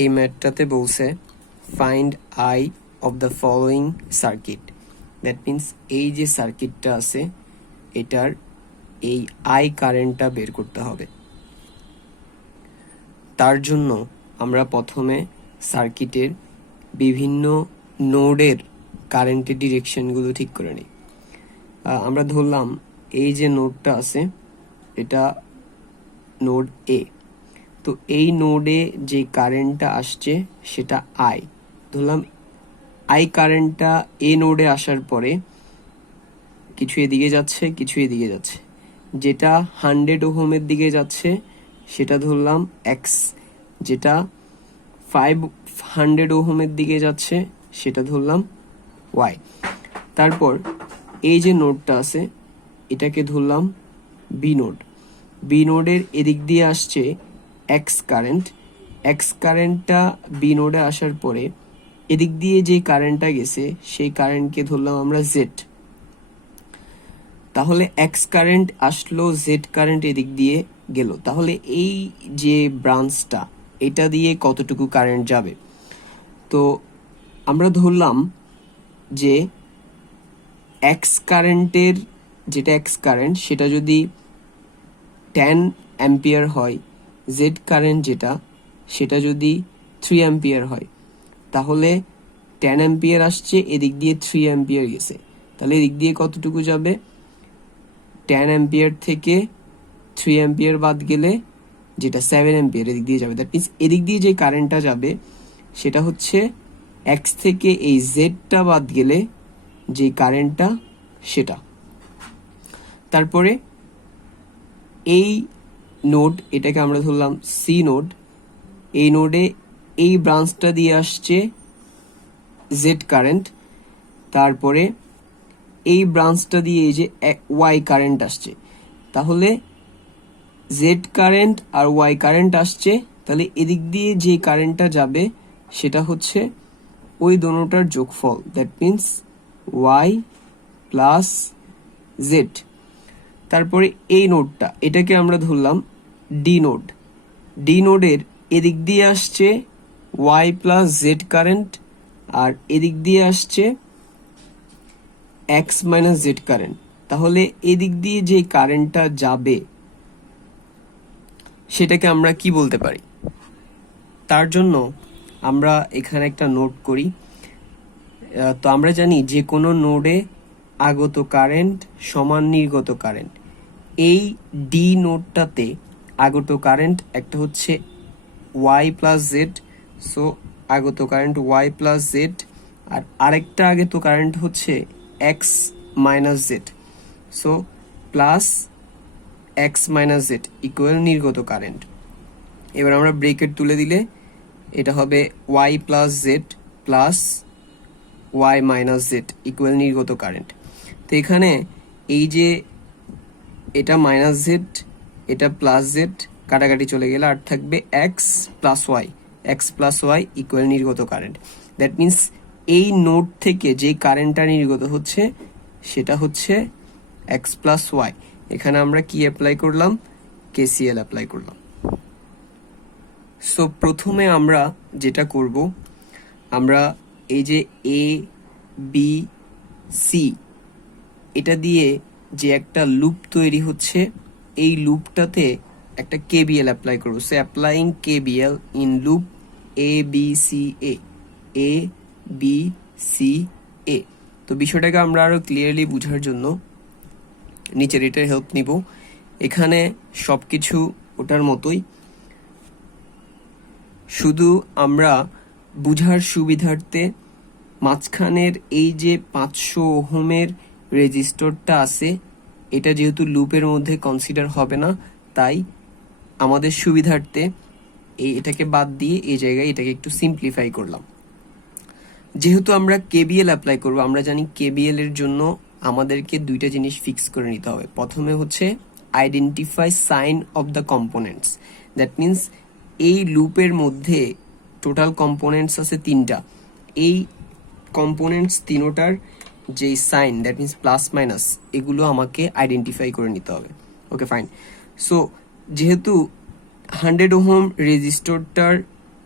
এই ম্যাথটাতে বলছে find I of the following circuit. That means এই যে সার্কিটটা আছে এটার এই আই কারেন্টটা বের করতে হবে। তার জন্য আমরা প্রথমে সার্কিটের বিভিন্ন নোডের কারেন্টের ডিরেকশনগুলো ঠিক করে নিই। আমরা ধরলাম এই যে নোডটা আছে এটা নোড এ, তো এই নোডে যে কারেন্টটা আসছে সেটা আই। ধরলাম আই কারেন্টটা এ নোডে আসার পরে কিছু এদিকে যাচ্ছে কিছু এদিকে যাচ্ছে, যেটা 100 ওহমের দিকে যাচ্ছে সেটা ধরলাম এক্স, যেটা 500 ওহমের দিকে যাচ্ছে সেটা ধরলাম ওয়াই। তারপর এই যে নোডটা আছে এটাকে ধরলাম বি নোড। বি নোডের এদিক দিয়ে আসছে এক্স কারেন্ট, এক্স কারেন্টটা বি নোডে আসার পরে এদিক দিয়ে যে কারেন্টটা গেছে সেই কারেন্টকে ধরলাম আমরা জেড। তাহলে এক্স কারেন্ট আসলো, জেড কারেন্ট এদিক দিয়ে গেল, তাহলে এই যে ব্রাঞ্চটা এটা দিয়ে কতটুকু কারেন্ট যাবে। তো আমরা ধরলাম যে এক্স কারেন্টের যেটা এক্স কারেন্ট সেটা যদি 10 অ্যাম্পিয়ার হয়, জেড কারেন্ট যেটা সেটা যদি 3 অ্যাম্পিয়ার হয়, তাহলে 10 অ্যাম্পিয়ার আসছে এদিক দিয়ে 3 অ্যাম্পিয়ার গেছে, তাহলে এদিক দিয়ে কতটুকু যাবে, 10 অ্যাম্পিয়ার থেকে 3 অ্যাম্পিয়ার বাদ গেলে যেটা 7 অ্যাম্পিয়ার এদিক দিয়ে যাবে। দ্যাট মিনস এদিক দিয়ে যে কারেন্টটা যাবে সেটা হচ্ছে এক্স থেকে এই জেডটা বাদ গেলে যে কারেন্টটা সেটা। তারপরে এই নোড এটাকে আমরা ধরলাম সি নোড, এই নোডে এই ব্রাঞ্চটা দিয়ে আসছে জেড কারেন্ট, তারপরে এই ব্রাঞ্চটা দিয়ে এই যে ওয়াই কারেন্ট আসছে, তাহলে জেড কারেন্ট আর ওয়াই কারেন্ট আসছে, তাহলে এদিক দিয়ে যে কারেন্টটা যাবে সেটা হচ্ছে ওই দোনোটার যোগফল। That means Y plus Z. তারপরে এই নোডটা এটাকে আমরা ধরলাম ডি নোড। ডি নোডের এদিক দিয়ে আসছে ওয়াই প্লাস জেড কারেন্ট আর এদিক দিয়ে আসছে এক্স মাইনাস জেড কারেন্ট, তাহলে এদিক দিয়ে যে কারেন্টটা যাবে সেটাকে আমরা কি বলতে পারি। তার জন্য আমরা এখানে একটা নোট করি। তো আমরা জানি যে কোনো নোডে আগত কারেন্ট সমান নির্গত কারেন্ট। এই ডি নোডটাতে আগত কারেন্ট একটা হচ্ছে ওয়াই প্লাস জেড, সো আগত কারেন্ট ওয়াই প্লাস জেড, আর আরেকটা আগত কারেন্ট হচ্ছে X minus Z, so plus X minus Z equal নির্গত কারেন্ট। এবার আমরা ব্রেকেট তুলে দিলে এটা হবে Y plus Z plus Y minus Z equal নির্গত কারেন্ট। তো এখানে এই যে এটা মাইনাস জেড এটা প্লাস জেড কাটাকাটি চলে গেলে আর থাকবে এক্স প্লাস ওয়াই ইকুয়াল নির্গত কারেন্ট। দ্যাট মিনস এই নোড থেকে যে কারেন্টটা নির্গত হচ্ছে সেটা হচ্ছে এক্স প্লাস ওয়াই। এখানে আমরা কি অ্যাপ্লাই করলাম, কেসিএল অ্যাপ্লাই করলাম। সো প্রথমে আমরা যেটা করব, আমরা এই যে এ বি সি এটা দিয়ে যে একটা লুপ তৈরি হচ্ছে এই লুপটাতে একটা কেবিএল অ্যাপ্লাই করবো। So applying KVL in loop A B C A. তো বিষয়টাকে আমরা আরো ক্লিয়ারলি বোঝার জন্য নিচের এটার হেল্প নিব। এখানে সবকিছু ওটার মতোই, শুধু আমরা বুঝার সুবিধার্থে মাঝখানের এই যে 500 ওহমের রেজিস্টরটা আছে এটা যেহেতু লুপের মধ্যে কনসিডার হবে না, তাই আমাদের সুবিধার্থে এটাকে বাদ দিয়ে এই জায়গায় এটাকে একটু সিম্পলিফাই করলাম। যেহেতু আমরা কেবিএল অ্যাপ্লাই করব, আমরা জানি কেবিএল এর জন্য আমাদেরকে দুইটা জিনিস ফিক্স করে নিতে হবে। প্রথমে হচ্ছে identify sign of the components. That means এই লুপের মধ্যে টোটাল কম্পোনেন্টস আছে 3টা, এই কম্পোনেন্টস তিনোটার যে sign that means plus minus এগুলো আমাকে আইডেন্টিফাই করে নিতে হবে। Okay fine. সো যেহেতু 100 ওহম রেজিস্টরটার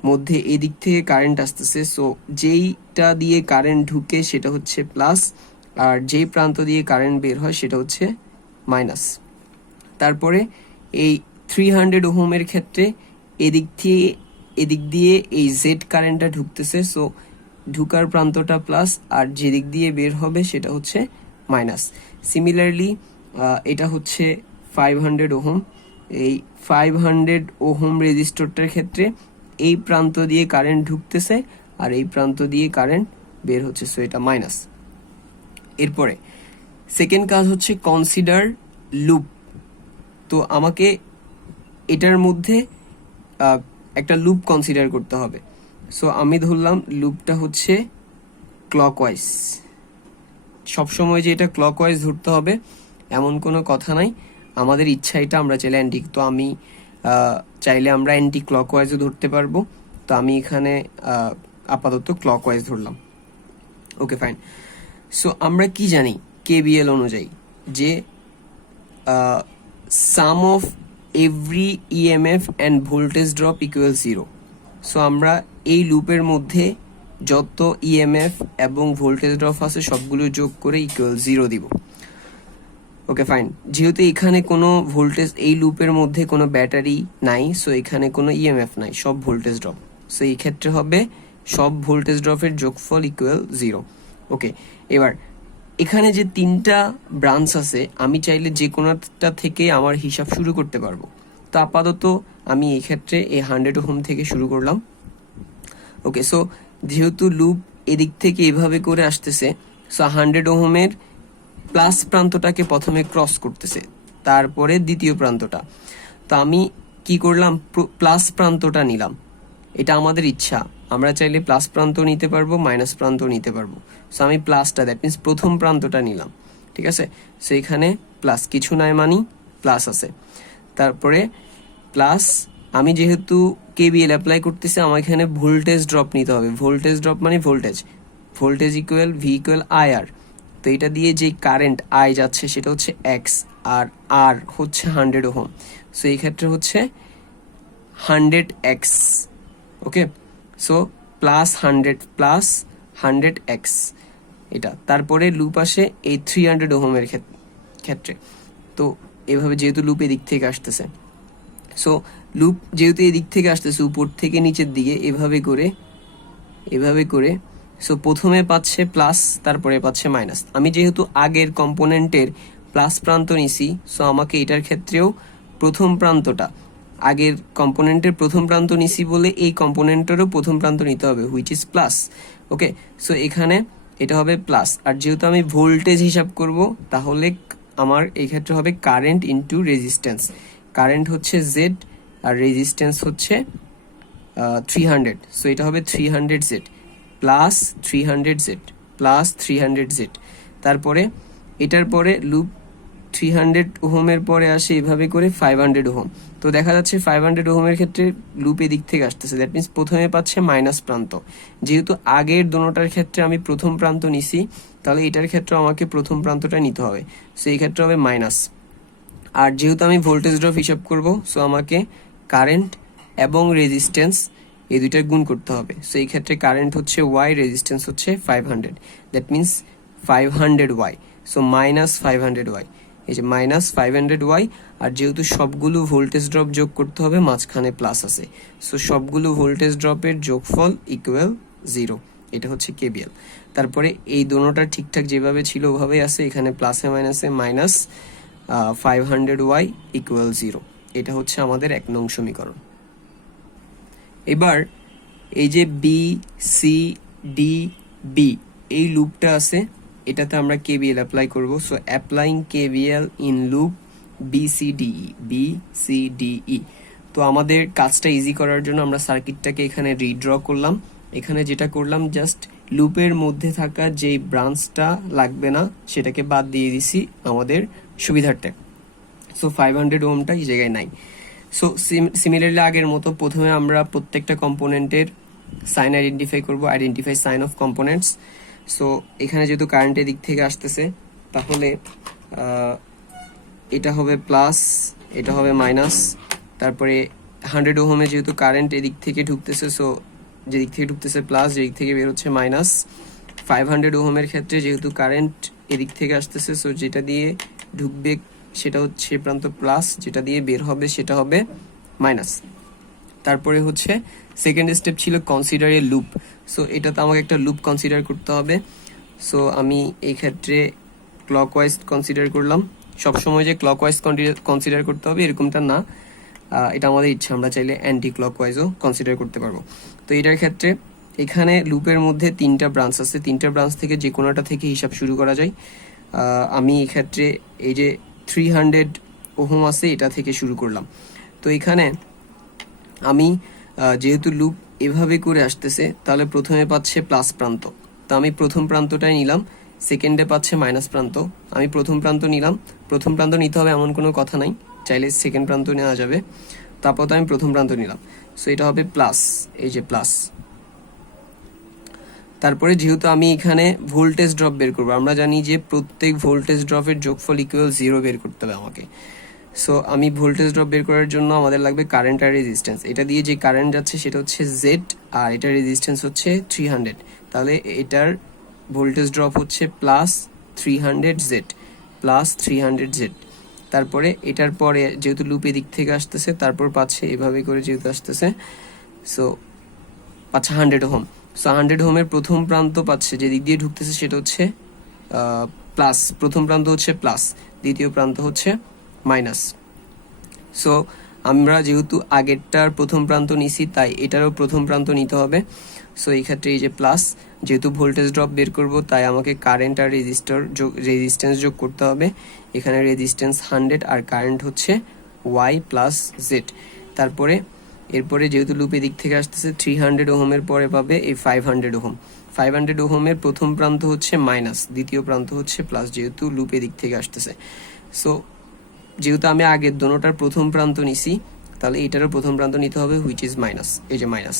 মধ্যে এদিক থেকে কারেন্ট আসতেছে, সো যেইটা দিয়ে কারেন্ট ঢুকে সেটা হচ্ছে প্লাস, আর যেই প্রান্ত দিয়ে কারেন্ট বের হয় সেটা হচ্ছে মাইনাস। তারপরে এই 300 ওহমের ক্ষেত্রে এদিক দিয়ে এই জেড কারেন্টটা ঢুকতেছে, সো ঢুকার প্রান্তটা প্লাস, আর যেদিক দিয়ে বের হবে সেটা হচ্ছে মাইনাস। সিমিলারলি এটা হচ্ছে 500 ওহম। এই 500 ওহম রেজিস্টরটার ক্ষেত্রে এই প্রান্ত দিয়ে কারেন্ট ঢুকতেছে আর এই প্রান্ত দিয়ে কারেন্ট বের হচ্ছে, সো এটা মাইনাস। এরপরে সেকেন্ড কাজ হচ্ছে কনসিডার লুপ। তো আমাকে এটার মধ্যে একটা লুপ কনসিডার করতে হবে। সো আমি ধরলাম লুপটা হচ্ছে ক্লকওয়াইজ। সবসময় যে এটা ক্লকওয়াইজ ধরতে হবে এমন কোনো কথা নাই, আমাদের ইচ্ছা এটা আমরা চাইলে অ্যান্টি, তো আমি চাইলে আমরা অ্যান্টি ক্লকওয়াইজও ধরতে পারবো। তো আমি এখানে আপাতত ক্লকওয়াইজ ধরলাম। Okay fine. সো আমরা কি জানি কেবিএল অনুযায়ী যে sum of every EMF and voltage drop equal 0। So আমরা এই লুপের মধ্যে যত ইএমএফ এবং ভোল্টেজ ড্রপ আছে সবগুলো যোগ করে ইকুয়াল 0 দিব। Okay fine. যেহেতু এখানে কোনো ভোল্টেজ, এই লুপের মধ্যে কোনো ব্যাটারি নাই, সো এখানে কোনো ইএমএফ নাই, সব ভোল্টেজ ড্রপ। সো এই ক্ষেত্রে হবে সব ভোল্টেজ ড্রপের যোগফল ইকুয়াল 0। ওকে, এবার এখানে যে তিনটা ব্রাঞ্চ আছে আমি চাইলে যে কোনোটা থেকে আমার হিসাব শুরু করতে পারবো। তো আপাতত আমি এই ক্ষেত্রে এই 100 ওহম থেকে শুরু করলাম। ওকে, সো যেহেতু লুপ এদিক থেকে এভাবে করে আসতেছে, সো 100 ওহমের প্লাস প্রান্তটাকে প্রথমে ক্রস করতেছে, তারপরে দ্বিতীয় প্রান্তটা। তো আমি কি করলাম, প্লাস প্রান্তটা নিলাম। এটা আমাদের ইচ্ছা, আমরা চাইলে প্লাস প্রান্ত নিতে পারবো, মাইনাস প্রান্ত নিতে পারবো। সো আমি প্লাসটা, দ্যাট মিনস প্রথম প্রান্তটা নিলাম। ঠিক আছে, সো এখানে প্লাস কিছু নাই মানি প্লাস আছে। তারপরে প্লাস আমি যেহেতু কেবিএল অ্যাপ্লাই করতেছি, আমার এখানে ভোল্টেজ ড্রপ নিতে হবে। ভোল্টেজ ড্রপ মানে voltage equal V equal IR. তো এটা দিয়ে যে কারেন্ট আই যাচ্ছে সেটা হচ্ছে এক্স, আর আর হচ্ছে 100 ওহম। সো এই ক্ষেত্রে হচ্ছে 100x। ওকে, সো প্লাস 100x এটা। তারপরে লুপ আসে এই 300 ওহমের ক্ষেত্রে। তো এভাবে যেহেতু লুপ এদিক থেকে আসতেছে, সো লুপ যেহেতু এদিক থেকে আসতেছে উপর থেকে নিচের দিকে এভাবে করে সো প্রথমে পাচ্ছে প্লাস, তারপরে পাচ্ছে মাইনাস। আমি যেহেতু আগের কম্পোনেন্টের প্লাস প্রান্ত নিছি, সো আমাকে এটার ক্ষেত্রেও প্রথম প্রান্তটা, আগের কম্পোনেন্টের প্রথম প্রান্ত নিছি বলে এই কম্পোনেন্টেরও প্রথম প্রান্ত নিতে হবে, which is plus. Okay, so এখানে এটা হবে প্লাস। আর যেহেতু আমি ভোল্টেজ হিসাব করব, তাহলে আমার এই ক্ষেত্রে হবে কারেন্ট ইনটু রেজিস্ট্যান্স। কারেন্ট হচ্ছে জেড আর রেজিস্ট্যান্স হচ্ছে 300। সো এটা হবে 300Z plus 300Z plus 300Z। তারপরে এটার পরে লুপ 300 ওহমের পরে আসে এভাবে করে 500 ওহম। তো দেখা যাচ্ছে 500 ওহমের ক্ষেত্রে লুপ এদিক থেকে আসতেছে, দ্যাট মিনস প্রথমে পাচ্ছে মাইনাস প্রান্ত। যেহেতু আগের দোনোটার ক্ষেত্রে আমি প্রথম প্রান্ত নিছি, তাহলে এটার ক্ষেত্রে আমাকে প্রথম প্রান্তটা নিতে হবে, সো এই ক্ষেত্রে হবে মাইনাস। আর যেহেতু আমি ভোল্টেজ ড্রপ হিসাব করব, সো আমাকে কারেন্ট এবং রেজিস্ট্যান্স এই দুইটার গুণ করতে হবে। সো এই ক্ষেত্রে কারেন্ট হচ্ছে ওয়াই, রেজিস্ট্যান্স হচ্ছে 500, that means 500y। So minus 500y, এই যে মাইনাস 500y। আর যেহেতু সবগুলো ভোল্টেজ ড্রপ যোগ করতে হবে, মাঝখানে প্লাস আছে, সো সবগুলো ভোল্টেজ ড্রপের যোগফল ইকুয়াল 0। এটা হচ্ছে কেবিএল। তারপরে এই দোনোটা ঠিকঠাক যেভাবে ছিল ওভাবেই আছে, এখানে প্লাসে মাইনাসে মাইনাস 500y ইকুয়াল 0। এটা হচ্ছে আমাদের 1 নং সমীকরণ। এবার এই যে বি সি ডি বি এই লুপটা আছে, এটাতে আমরা কেবিএল অ্যাপ্লাই করব। So applying KVL in loop BCDE। তো আমাদের কাজটা ইজি করার জন্য আমরা সার্কিটটাকে এখানে রিড্র করলাম। এখানে যেটা করলাম, জাস্ট লুপের মধ্যে থাকা যেই ব্রাঞ্চটা লাগবে না সেটাকে বাদ দিয়ে দিছি আমাদের সুবিধার্থে। সো 500 ওহমটা এই জায়গায় নাই। সো সিমিলারলি আগের মতো প্রথমে আমরা প্রত্যেকটা কম্পোনেন্টের সাইন আইডেন্টিফাই করব, identify sign of components. So এখানে যেহেতু কারেন্টের দিক থেকে আসতেছে, তাহলে এটা হবে প্লাস, এটা হবে মাইনাস, তারপরে 100 ওহমে যেহেতু কারেন্ট এদিক থেকে ঢুকতেছে, সো যেদিক থেকে ঢুকতেছে প্লাস, যেদিক থেকে বের হচ্ছে মাইনাস। 500 ওহমের ক্ষেত্রে যেহেতু কারেন্ট এদিক থেকে আসতেছে, সো যেটা দিয়ে ঢুকবে সেটা হচ্ছে প্রান্ত প্লাস, যেটা দিয়ে বের হবে সেটা হবে মাইনাস। তারপরে হচ্ছে সেকেন্ড স্টেপ ছিল কনসিডার এ লুপ। সো এটাতে আমাকে একটা লুপ কনসিডার করতে হবে। সো আমি এই ক্ষেত্রে ক্লকওয়াইজ কনসিডার করলাম। সবসময় যে ক্লকওয়াইজ কনসিডার করতে হবে এরকমটা না, এটা আমাদের ইচ্ছা, আমরা চাইলে অ্যান্টি ক্লকওয়াইজও কনসিডার করতে পারবো। তো এটার ক্ষেত্রে এখানে লুপের মধ্যে 3টা ব্রাঞ্চ আছে, 3টা ব্রাঞ্চ থেকে যে কোনোটা থেকে হিসাব শুরু করা যায়। আমি এই ক্ষেত্রে এই যে 300 ওহম আছে এটা থেকে শুরু করলাম। তো এখানে আমি যেহেতু লুপ এভাবে করে আসতেছে, তাহলে প্রথমে পাচ্ছে প্লাস প্রান্ত, তো আমি প্রথম প্রান্তটাই নিলাম। সেকেন্ডে পাচ্ছে মাইনাস প্রান্ত, আমি প্রথম প্রান্ত নিলাম। প্রথম প্রান্ত নিতে হবে এমন কোনো কথা নাই, চাইলে সেকেন্ড প্রান্ত নেওয়া যাবে। তারপর তো আমি প্রথম প্রান্ত নিলাম, সো এটা হবে প্লাস, এই যে প্লাস। তারপরে যেহেতু আমি এখানে ভোল্টেজ ড্রপ বের করবো, আমরা জানি যে প্রত্যেক ভোল্টেজ ড্রপের যোগফল ইকুয়াল 0 বের করতে হবে আমাকে। সো আমি ভোল্টেজ ড্রপ বের করার জন্য আমাদের লাগবে কারেন্ট আর রেজিস্ট্যান্স। এটা দিয়ে যে কারেন্ট যাচ্ছে সেটা হচ্ছে জেড, আর এটার রেজিস্ট্যান্স হচ্ছে 300। তাহলে এটার ভোল্টেজ ড্রপ হচ্ছে প্লাস 300 জেড, প্লাস 300 জেড। তারপরে এটার পরে যেহেতু লুপ এদিক থেকে আসতেছে, তারপর পাচ্ছে এভাবে করে যেহেতু আসতেছে, সো পাচ্ছে 100 ওহম। সো 100 ওহমের প্রথম প্রান্ত পাচ্ছে, যে দিক দিয়ে ঢুকতেছে সেটা হচ্ছে প্লাস, প্রথম প্রান্ত হচ্ছে প্লাস, দ্বিতীয় প্রান্ত হচ্ছে মাইনাস। সো আমরা যেহেতু আগেরটার প্রথম প্রান্ত নিছি, তাই এটারও প্রথম প্রান্ত নিতে হবে। সো এই ক্ষেত্রে এই যে প্লাস, যেহেতু ভোল্টেজ ড্রপ বের করব তাই আমাকে কারেন্ট আর রেজিস্ট্যান্স যোগ করতে হবে। এখানে রেজিস্ট্যান্স 100 আর কারেন্ট হচ্ছে ওয়াই প্লাস জেড। তারপরে এরপরে যেহেতু লুপ এদিক থেকে আসতেছে, 300 ওহমের পরে পাবে এই 500 ওহম। 500 ওহমের প্রথম প্রান্ত হচ্ছে মাইনাস, দ্বিতীয় প্রান্ত হচ্ছে প্লাস, যেহেতু লুপ এদিক থেকে আসতেছে। সো যেহেতু আমি আগের দোনোটার প্রথম প্রান্ত নিছি, তাহলে এটারও প্রথম প্রান্ত নিতে হবে, হুইচ ইজ মাইনাস, এই যে মাইনাস।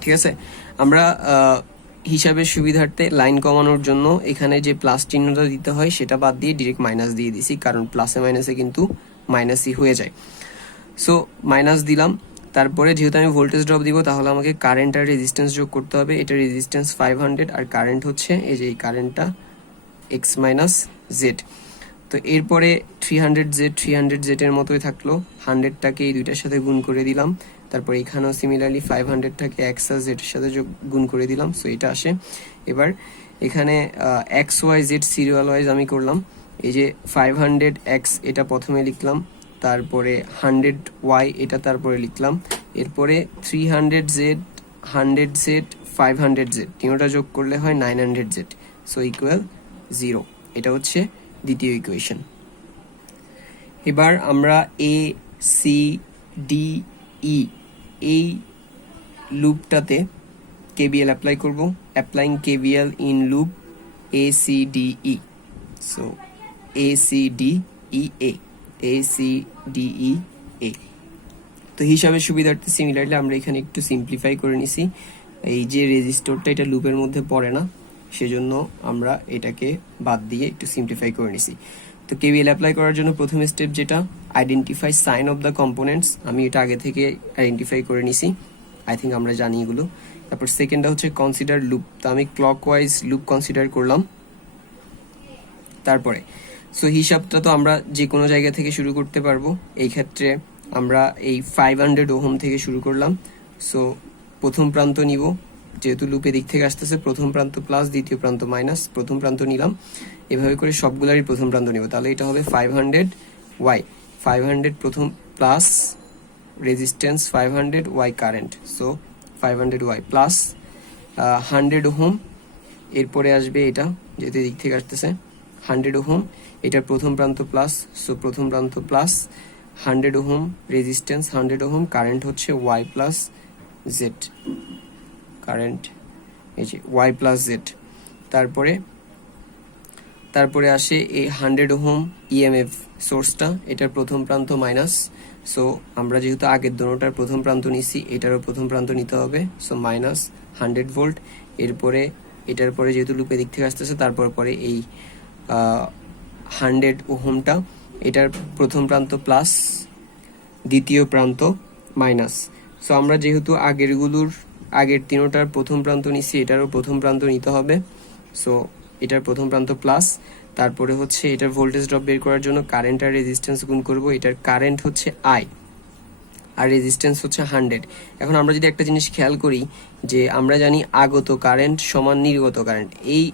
ঠিক আছে, আমরা হিসাবের সুবিধার্থে লাইন কমানোর জন্য এখানে যে প্লাস চিহ্নটা দিতে হয় সেটা বাদ দিয়ে ডিরেক্ট মাইনাস দিয়ে দিছি, কারণ প্লাসে মাইনাসে কিন্তু মাইনাসই হয়ে যায়। সো মাইনাস দিলাম। তারপরে যেহেতু আমি ভোল্টেজ ড্রপ দিব, তাহলে আমাকে কারেন্ট আর রেজিস্ট্যান্স যোগ করতে হবে। এটা রেজিস্ট্যান্স 500 আর কারেন্ট হচ্ছে এই যে এই কারেন্টটা এক্স মাইনাস জেড। তো এরপরে 300 এর মতোই থাকলো, 100টাকে এই দুইটার সাথে গুণ করে দিলাম। তারপর এখানেও সিমিলারলি 500টাকে এক্স আর জেড এর সাথে গুণ করে দিলাম, সো এটা আসে। এবার এখানে X Y Z serial wise আমি করলাম। এই যে 500 এক্স এটা প্রথমে লিখলাম, তারপরে 100 ওয়াই এটা তারপরে লিখলাম, এরপরে 300 জেড, 100 জেড, 500 জেড, তিনটা যোগ করলে হয় 900 জেড, সো ইকুয়াল 0। এটা হচ্ছে দ্বিতীয় ইকুয়েশন। এবার আমরা এ সি ডি ই এই লুপটাতে কেবিএল অ্যাপ্লাই করব। Applying KVL in loop A C D E. So A C D E A, A C D E A. তো হিসাবের সুবিধার্থে সিমিলারলি আমরা এখানে একটু সিম্পলিফাই করে নিছি। এই যে রেজিস্টরটা এটা লুপের মধ্যে পড়ে না, সেজন্য আমরা এটাকে বাদ দিয়ে একটু সিম্পলিফাই করে নিছি। তো কেবিএল অ্যাপ্লাই করার জন্য প্রথম স্টেপ যেটা, identify sign of the components, আমি এটা আগে থেকে আইডেন্টিফাই করে নিছি, আই থিঙ্ক আমরা জানি এগুলো। তারপর সেকেন্ডটা হচ্ছে কনসিডার লুপ, তো আমি ক্লকওয়াইজ লুপ কনসিডার করলাম। তারপরে সো হিসাবটা তো আমরা যে কোনো জায়গা থেকে শুরু করতে পারবো, এই ক্ষেত্রে আমরা এই 500 ওহম থেকে শুরু করলাম। সো প্রথম প্রান্ত নিব, যেহেতু লুপে দিক থেকে আসতেছে, প্রথম প্রান্ত প্লাস, দ্বিতীয় প্রান্ত মাইনাস, প্রথম প্রান্ত নিলাম। এভাবে করে সবগুলারই প্রথম প্রান্ত নিব, তাহলে এটা হবে 500 ওয়াই, 500 প্রথম plus resistance 500 Y current, so 500 Y plus 100 ohm. এরপরে আসবে এটা, যেহেতু দিক থেকে আসতেছে 100 ওহম, এটার প্রথম প্রান্ত প্লাস, সো প্রথম প্রান্ত plus 100 ohm, resistance 100 ohm, current হচ্ছে ওয়াই প্লাস জেড, কারেন্ট এই যে ওয়াই প্লাস জেড। তারপরে আসে এই 100 ওহম ইএমএফ সোর্সটা, এটার প্রথম প্রান্ত মাইনাস, সো আমরা যেহেতু আগের দোনোটার প্রথম প্রান্ত নিছি, এটারও প্রথম প্রান্ত নিতে হবে, সো মাইনাস 100 ভোল্ট। এরপরে এটার পরে যেহেতু লুপে দিক থেকে আসতেছে, তারপর পরে এই 100 ওহমটা, এটার প্রথম প্রান্ত প্লাস, দ্বিতীয় প্রান্ত মাইনাস। সো আমরা যেহেতু আগের তিনোটার প্রথম প্রান্ত নিচ্ছি, এটারও প্রথম প্রান্ত নিতে হবে। সো এটার প্রথম প্রান্ত প্লাস, তারপরে হচ্ছে এটার ভোল্টেজ ড্রপ বের করার জন্য কারেন্ট আর রেজিস্ট্যান্স গুণ করব। এটার কারেন্ট হচ্ছে আই আর রেজিস্ট্যান্স হচ্ছে 100। এখন আমরা যদি একটা জিনিস খেয়াল করি যে আমরা জানি আগত কারেন্ট সমান নির্গত কারেন্ট। এই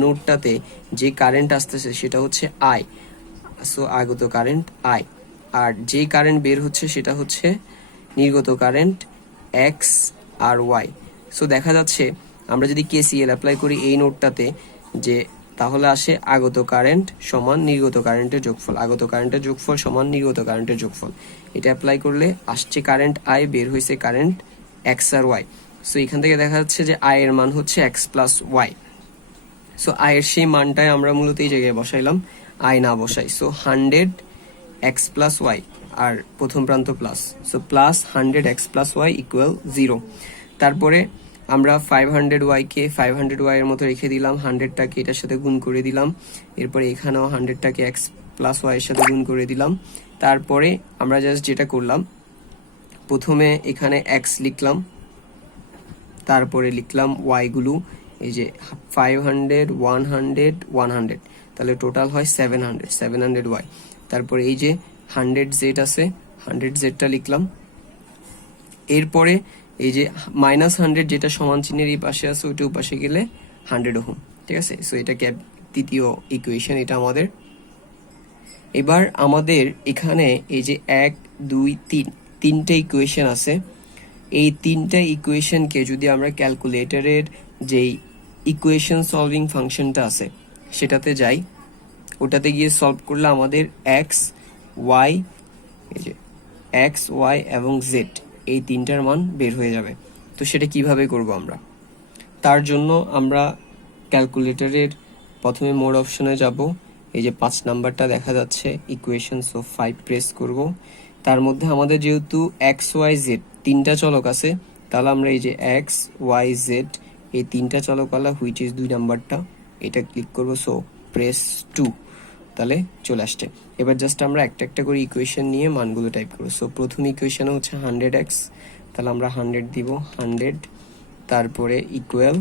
নোডটাতে যে কারেন্ট আসতেছে সেটা হচ্ছে আই, সো আগত কারেন্ট আই, আর যে কারেন্ট বের হচ্ছে সেটা হচ্ছে নির্গত কারেন্ট এক্স আর ওয়াই। সো দেখা যাচ্ছে আমরা যদি কেসিএল অ্যাপ্লাই করি এই নোডটাতে, যে তাহলে আসে আগত কারেন্ট সমান নির্গত কারেন্টের যোগফল, আগত কারেন্টের যোগফল সমান নির্গত কারেন্টের যোগফল। এটা অ্যাপ্লাই করলে আসছে কারেন্ট আই, বের হয়েছে কারেন্ট এক্স আর ওয়াই। সো এখান থেকে দেখা যাচ্ছে যে আই এর মান হচ্ছে X plus Y. So I এর সেই মানটাই আমরা মূলত এই জায়গায় বসাইলাম, আই না বসাই। সো 100 এক্স প্লাস ওয়াই আর প্রথম প্রান্ত plus, so plus 100 X plus Y equal 0। তারপরে আমরা 500 ওয়াইকে 500 ওয়াই এর মতো রেখে দিলাম, 100টাকে এটার সাথে গুণ করে দিলাম, এরপরে এখানেও 100টাকে এক্স প্লাস ওয়াই এর সাথে গুণ করে দিলাম। তারপরে আমরা জাস্ট যেটা করলাম, প্রথমে এখানে এক্স লিখলাম, তারপরে লিখলাম ওয়াই গুলো, এই যে 500 100 100, তাহলে টোটাল হয় 700 ওয়াই। তারপরে এই যে 100 জেড আছে, 100 জেডটা লিখলাম। এরপরে এই যে -100 যেটা সমান চিহ্নের এই পাশে আছে, ওইটা পাশে গেলে 100 ওহম, ঠিক আছে। সো এটা তৃতীয় ইকুয়েশন, এটা আমাদের। এবার আমাদের এখানে এই যে 1 2 3 তিনটে ইকুয়েশন আছে। এই তিনটা ইকুয়েশনকে যদি আমরা ক্যালকুলেটরের যেই ইকুয়েশন সলভিং ফাংশনটা আছে সেটাতে যাই, ওটাতে গিয়ে সলভ করলে আমাদের এক্স ওয়াই, এই যে এক্স ওয়াই এবং জেড, এই তিনটার মান বের হয়ে যাবে। তো সেটা কিভাবে করব আমরা? তার জন্য আমরা ক্যালকুলেটরের প্রথমে মোড অপশনে যাব, এই যে 5 নাম্বারটা দেখা যাচ্ছে ইকুয়েশনস অফ 5 প্রেস করব। তার মধ্যে আমাদের যেহেতু এক্স ওয়াই জেড তিনটা চলক আছে, তাহলে আমরা এই যে এক্স ওয়াই জেড এই তিনটা চলকওয়ালা হুইচ ইজ 2 নাম্বারটা, এটা ক্লিক করব। সো প্রেস 2, তাহলে চলে আসছে। এবার জাস্ট আমরা একটা একটা করে ইকুয়েশন নিয়ে মানগুলো টাইপ করব। সো প্রথম ইকুয়েশনে হচ্ছে 100x, তাহলে আমরা 100 দিব, 100, তারপরে ইকুয়াল,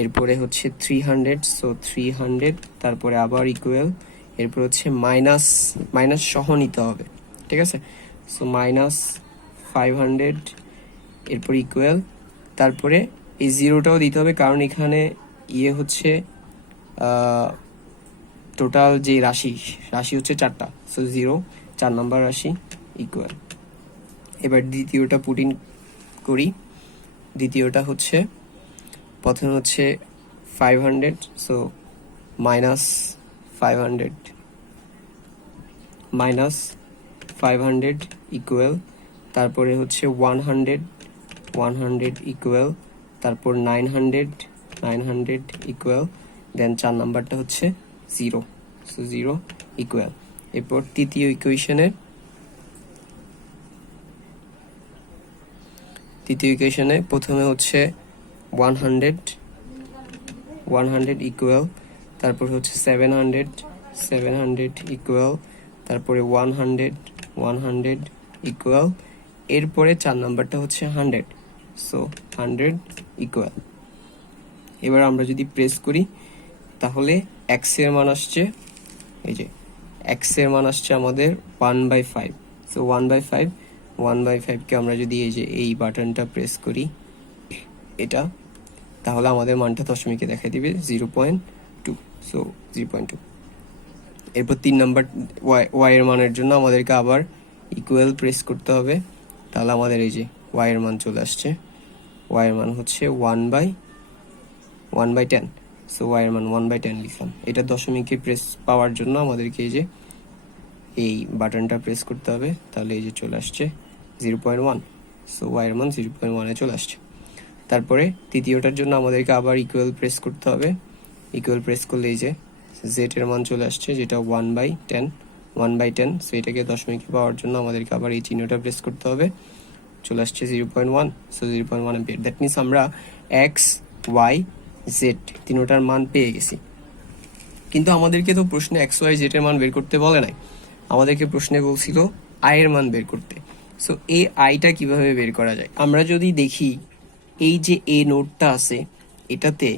এরপরে হচ্ছে 300, সো 300, তারপরে আবার ইকুয়াল, এরপর হচ্ছে মাইনাস সহ নিতে হবে, ঠিক আছে। সো -500, এরপর ইকুয়াল, তারপরে এই জিরোটাও দিতে হবে কারণ এখানে ইয়ে হচ্ছে টোটাল যে রাশি হচ্ছে 4টা, সো 0 4 নাম্বার রাশি ইকুয়াল। এবার দ্বিতীয়টা পুট ইন করি। দ্বিতীয়টা হচ্ছে প্রথমে হচ্ছে 500, সো -500 ইকুয়াল, তারপরে হচ্ছে 100 ইকুয়াল, তারপর 900 ইকুয়াল, দেন 4 নাম্বারটা হচ্ছে 0, সো 0 ইকুয়াল। এরপর তৃতীয় ইকুয়েশনে প্রথমে হচ্ছে 100 ইকুয়াল, তারপর হচ্ছে 700 ইকুয়াল, তারপরে 100 ইকুয়াল, এরপরে 4 নাম্বারটা হচ্ছে 100, সো 100 ইকুয়াল। এবার আমরা যদি প্রেস করি তাহলে এক্স এর মান আসছে, এই যে এক্স এর মান আসছে আমাদের 1/5, সো 1/5 কে আমরা যদি এই যে এই বাটনটা প্রেস করি এটা, তাহলে আমাদের মানটা দশমিকে দেখাই দিবে 0.2, সো 0.2। এরপর 3 নাম্বার ওয়াই এর মানের জন্য আমাদেরকে আবার ইকুয়াল প্রেস করতে হবে, তাহলে আমাদের এই যে ওয়াই এর মান চলে আসছে। ওয়াই এর মান হচ্ছে 1/10, সো ওয়াই এর মান 1/10 লিখলাম। এটা দশমিকে প্রেস পাওয়ার জন্য আমাদেরকে এই যে এই বাটনটা প্রেস করতে হবে, তাহলে এই যে চলে আসছে 0.1, সো ওয়াই এর মান 0.1 এ চলে আসছে। তারপরে তৃতীয়টার জন্য আমাদেরকে আবার ইকুয়াল প্রেস করতে হবে। ইকুয়াল প্রেস করলে এই যে জেড এর মান চলে আসছে, যেটা 1/10, সো এটাকে দশমিকে পাওয়ার জন্য আমাদেরকে আবার এই চিহ্নটা প্রেস করতে হবে, চলে আসছে 0.1, সো 0.1 এম্পিয়ার। দ্যাট মিনস আমরা এক্স ওয়াই জেড তিনোটার মান পেয়ে গেছি। কিন্তু আমাদেরকে তো প্রশ্নে এক্স ওয়াই জেড এর মান বের করতে বলে নাই, আমাদেরকে প্রশ্নে বলছিল আই এর মান বের করতে। সো এই আইটা কিভাবে বের করা যায়? আমরা যদি দেখি এই যে এ নোডটা আছে এটাতে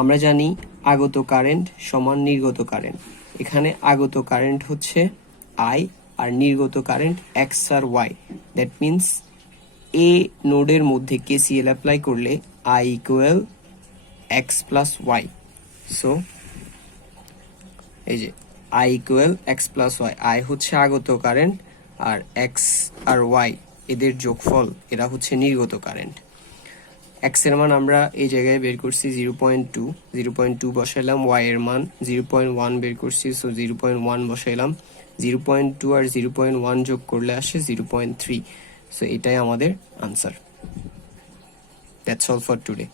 আমরা জানি আগত কারেন্ট সমান নির্গত কারেন্ট। এখানে আগত কারেন্ট হচ্ছে আই আর নির্গত কারেন্ট এক্স আর ওয়াই। দ্যাট মিনস এ নোডের মধ্যে কেসিএল অ্যাপ্লাই করলে I equal X plus Y. So এই যে I equal X plus Y, I হচ্ছে আগত কারেন্ট আর এক্স আর ওয়াই এদের যোগফল, এরা হচ্ছে নির্গত কারেন্ট। এক্স এর মান আমরা এই জায়গায় বের করছি 0.2, 0.2 বসাইলাম। ওয়াই এর মান 0.1 বের করছি, সো 0.1 বসাইলাম। 0.2 আর 0.1 যোগ করলে আসে 0.3। সো এটাই আমাদের answer. That's all for today.